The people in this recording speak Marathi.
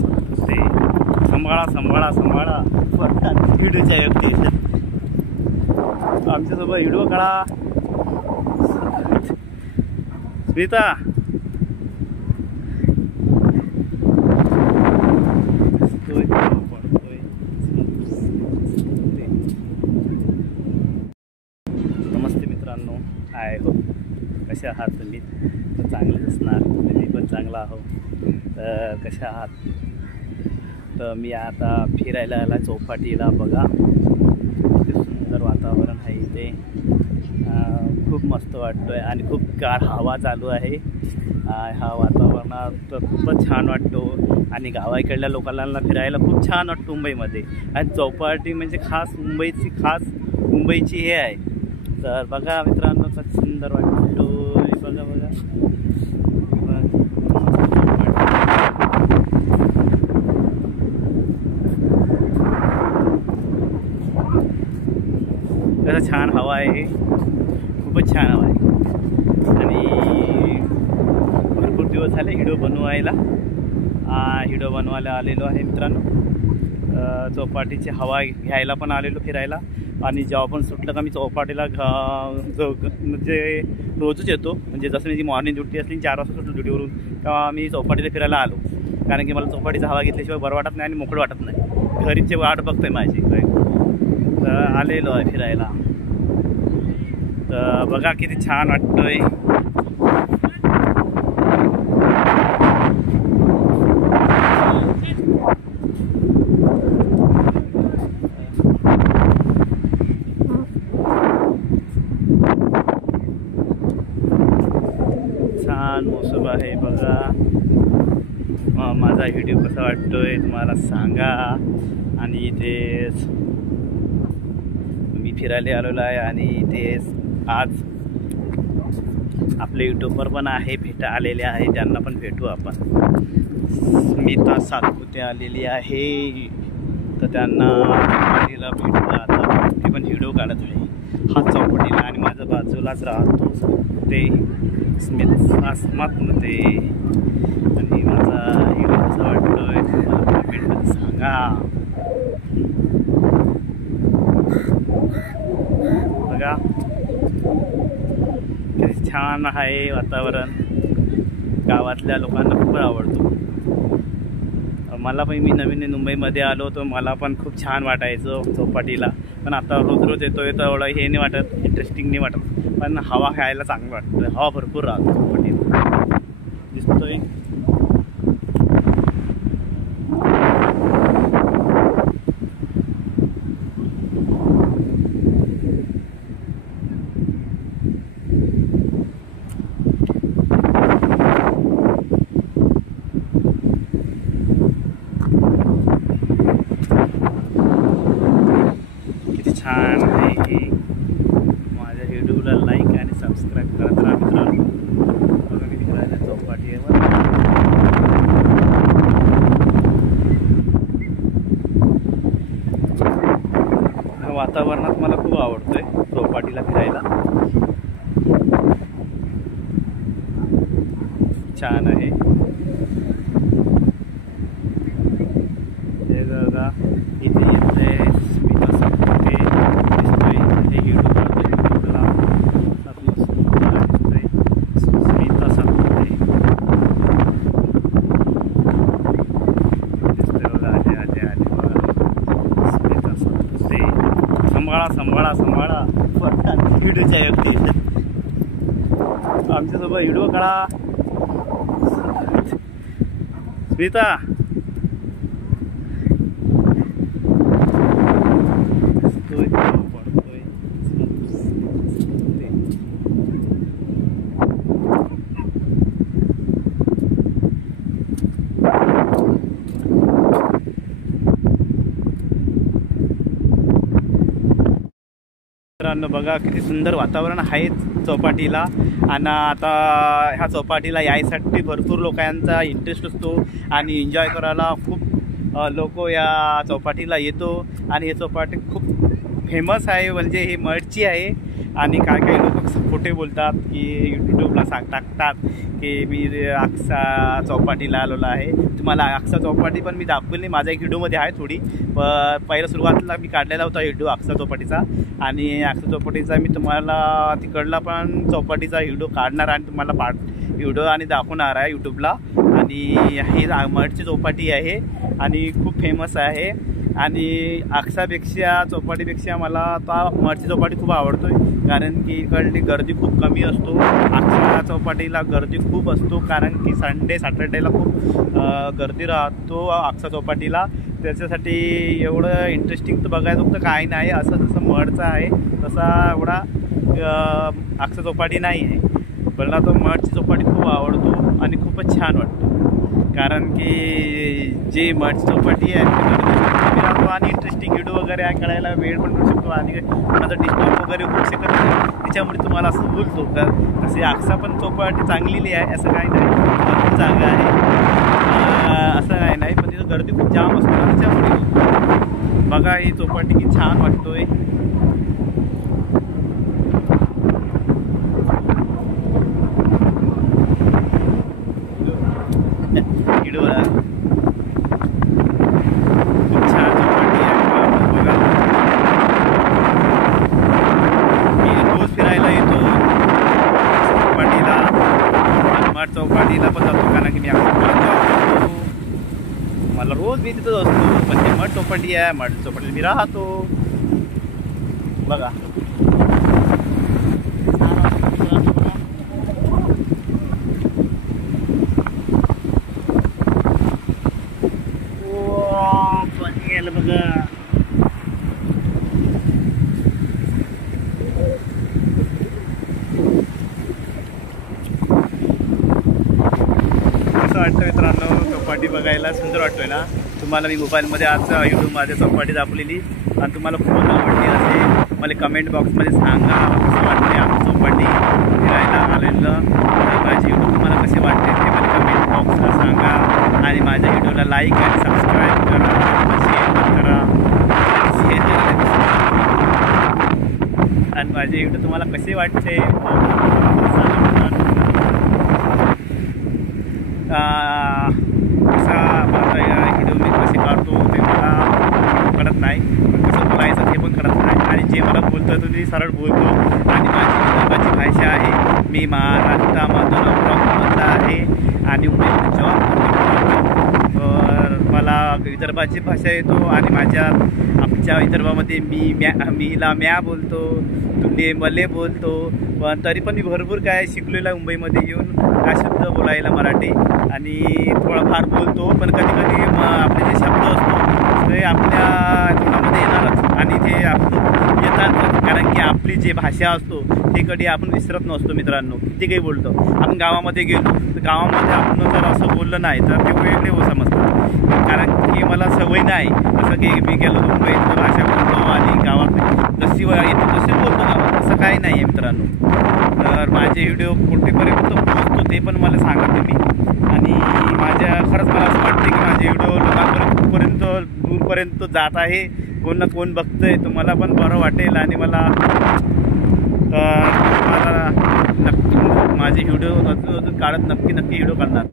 ते सांभाळा सांभाळा सांभाळा व्हिडिओच्या व्यक्ती आमच्यासोबत व्हिडिओ काढा. स्मिता नमस्ते मित्रांनो, आय होप कसे आहात तुम्ही? तर चांगलेच असणार, मी पण चांगला आहो. तर कसे आहात? तर मी आता फिरायला आला चौपाटीला. बघा किती सुंदर वातावरण आहे इथे, खूप मस्त वाटतोय आणि खूप गार हवा चालू आहे. ह्या वातावरणात खूपच छान वाटतो आणि गावाकडल्या लोकांना फिरायला खूप छान वाटतं मुंबईमध्ये. आणि चौपाटी म्हणजे मुंबईची हे आहे. तर बघा मित्रांनो कसं सुंदर वाटतो. बघा बघा कसं छान हवा आहे, खूपच छान हवा आहे. आणि भरपूर दिवस झाले व्हिडिओ बनवायला आलेलो आहे मित्रांनो. चौपाटीची हवा घ्यायला पण आलेलो फिरायला. आणि जेव्हा पण सुटलं का मी चौपाटीला म्हणजे रोजच येतो. म्हणजे जसं माझी मॉर्निंग ड्युटी असली 4 वाजता सुटलो ड्युटीवरून, तेव्हा मी चौपाटीला फिरायला आलो. कारण की मला चौपाटीचा हवा घेतल्याशिवाय बरं वाटत नाही आणि मोकळं वाटत नाही. घरीचे वाट बघतोय माझी. तर आलेलो आहे फिरायला. तर बघा किती छान वाटतोय. छान मोसम आहे बघा. माझा व्हिडिओ कसा वाटतोय तुम्हाला सांगा. आणि इथेच मी फिरायला आलेलो आहे. आणि इथेच आज आपले यूट्यूबर पण आहे आलेले आहे, त्यांना पण भेटू आपण. स्मिता सातपुते आलेली आहे, तर त्यांना चौपाटीला भेटू आता. ते पण व्हिडिओ काढत आहे हा चौपाटीला. आणि माझ्या बाजूलाच राहतो ते स्मिता सातपुते. आणि माझा व्हिडिओ कसा वाटतोय तुम्हाला कमेंटमध्ये सांगा. बघा किती छान आहे वातावरण. गावातल्या लोकांना खूप आवडतो. मला पण, मी नवीन मुंबईमध्ये आलो तर मला पण खूप छान वाटायचं चौपाटीला. पण आता रोज रोज येतोय तर एवढं हे नाही वाटत, इंटरेस्टिंग नाही वाटत. पण हवा खायला चांगलं वाटतं. हवा भरपूर राहतो चौपाटीला दिसतोय. छान आहे. माझ्या व्हिडिओला लाईक आणि सबस्क्राईब करत राहा मित्रांनो. बघा किती फिरायला चौपाटीवर. वातावरणात मला खूप आवडतंय चौपाटीला फिरायला. छान आहे हे बघा. इथे येते स्मिता सातपुते दिसतोय. हे यूट्यूब यूट्यूबला दिसतोय स्मिता सातपुते दिसतोय बघा. आले बघा स्मिता सातपुते. सांभाळा सांभाळा सांभाळा व्हिडिओच्या व्यक्ती आमच्यासोबत व्हिडिओ काढा. स्मिता मित्रांनो बघा किती सुंदर वातावरण आहे चौपाटीला. आणि आता ह्या चौपाटीला यायसाठी भरपूर लोकांचा इंटरेस्ट असतो आणि एन्जॉय करायला खूप लोक या चौपाटीला येतो. आणि हे चौपाटी खूप फेमस आहे, म्हणजे ही मळची आहे. आणि काही काही लोक खोटे बोलतात की यूट्यूबला टाकतात की मी अक्सा चौपाटीला आलेलो आहे. तुम्हाला अक्सा चौपाटी पण मी दाखवली नाही, माझ्या एक व्हिडिओमध्ये आहे थोडी. पहिल्या सुरुवातीला मी काढलेला होता व्हिडिओ अक्सा चौपाटीचा, आणि अक्सा चौपाटीचा मी तुम्हाला तिकडला पण चौपाटीचा व्हिडिओ काढणार आणि तुम्हाला व्हिडिओ आणि दाखवणार आहे यूट्यूबला. आणि ही मठची चौपाटी आहे आणि खूप फेमस आहे. आणि अक्सापेक्षा चौपाटीपेक्षा मला आता मठची चौपाटी खूप आवडतो आहे, कारण की इकडली गर्दी खूप कमी असतो. अक्सा चौपाटीला गर्दी खूप असतो, कारण की संडे सॅटर्डेला खूप गर्दी राहतो अक्सा चौपाटीला. त्याच्यासाठी एवढं इंटरेस्टिंग तर बघायचं तर काही नाही. असं जसं मठचं आहे तसा एवढा अक्सा चौपाटी नाही आहे. मला तो मठची चौपाटी खूप आवडतो आणि खूपच छान वाटतो, कारण की जे मठची चौपाटी आहे ते राहतो आणि इंटरेस्टिंग व्हिडिओ वगैरे करायला वेळ पण मिळू शकतो आणि माझं डिस्टर्ब वगैरे होऊ शकत नाही. त्याच्यामुळे तुम्हाला असं बोलतो तर तसे अक्सा पण चौपाटी चांगलेली आहे असं काही नाही, खूप जागा आहे असं काही नाही, पण तिथं गर्दी खूप जाम असतो. त्याच्यामुळे बघा ही चौपाटी की छान वाटतोय. खूप छान चौपाटी आहे बघा. मी रोज फिरायला येतो चौपाटीला, मठ चौपाटीला पण जातो, कारण की मी जातो. मला रोज मी तिथंच असतो, पण ते मठ चौपाटी आहे, मठ चौपाटीला मी राहतो बघा. बघा कसं वाटतं मित्रांनो चौपाटी बघायला, सुंदर वाटतोय ना. तुम्हाला मी मोबाईलमध्ये आज यूट्यूबमध्ये चौपाटी दाखवलेली आणि तुम्हाला खूपच आवडली असेल. मला कमेंट बॉक्समध्ये सांगा कसं वाटते आमची चौपाटी फिरायला आलेलं. माझे व्हिडिओ तुम्हाला कसे वाटते ते मला कमेंट बॉक्सला सांगा, आणि माझ्या व्हिडिओला लाईक आणि सबस्क्राईब करा, शेअर करा. आणि माझे व्हिडिओ तुम्हाला कसे वाटते कसा माझा व्हिडिओ मी कसे काढतो ते मला कळत नाही, कसं बोलायचं ते पण कळत नाही. आणि जे मला बोलतं तो मी सरळ बोलतो. आणि माझी भाषा आहे, मी महाराष्ट्रामधून अमरावतीमधला आहे आणि मुंबईमध्ये जॉब करतो. मला विदर्भाची भाषा येतो, आणि आमच्या विदर्भामध्ये मीला म्या बोलतो, तुम्ही मले बोलतो. पण तरी पण मी भरपूर काय शिकलेलं आहे मुंबईमध्ये येऊन, काय शब्द बोलायला मराठी आणि थोडाफार बोलतो. पण कधी कधी आपले जे शब्द असतो ते आपल्या तोंडामध्ये येणारच, आणि ते येतात, कारण की आपली जी भाषा असतो ते कधी आपण विसरत नसतो मित्रांनो. किती काही बोलतो आपण गावामध्ये गेलो तर गावामध्ये आपण जर असं बोललं नाही तर ते वेगळे समजतात, कारण की मला सवय नाही. असं की मी गेलो मुंबईत भाषा बोलतो आणि गावात जशी येतो तसे बोलतो गावात, असं काही नाही आहे मित्रांनो. तर माझे व्हिडिओ कुठेपर्यंत पोहोचतो ते पण मला सांगा तुम्ही. आणि खरंच मला असं वाटते की माझे व्हिडिओ लोकांपर्यंत दूरपर्यंत जात आहे, कोण ना कोण बघतंय, तुम्हाला पण बरं वाटेल. आणि मला नक्की माझे व्हिडिओ अजून काढत नक्की व्हिडिओ करणार.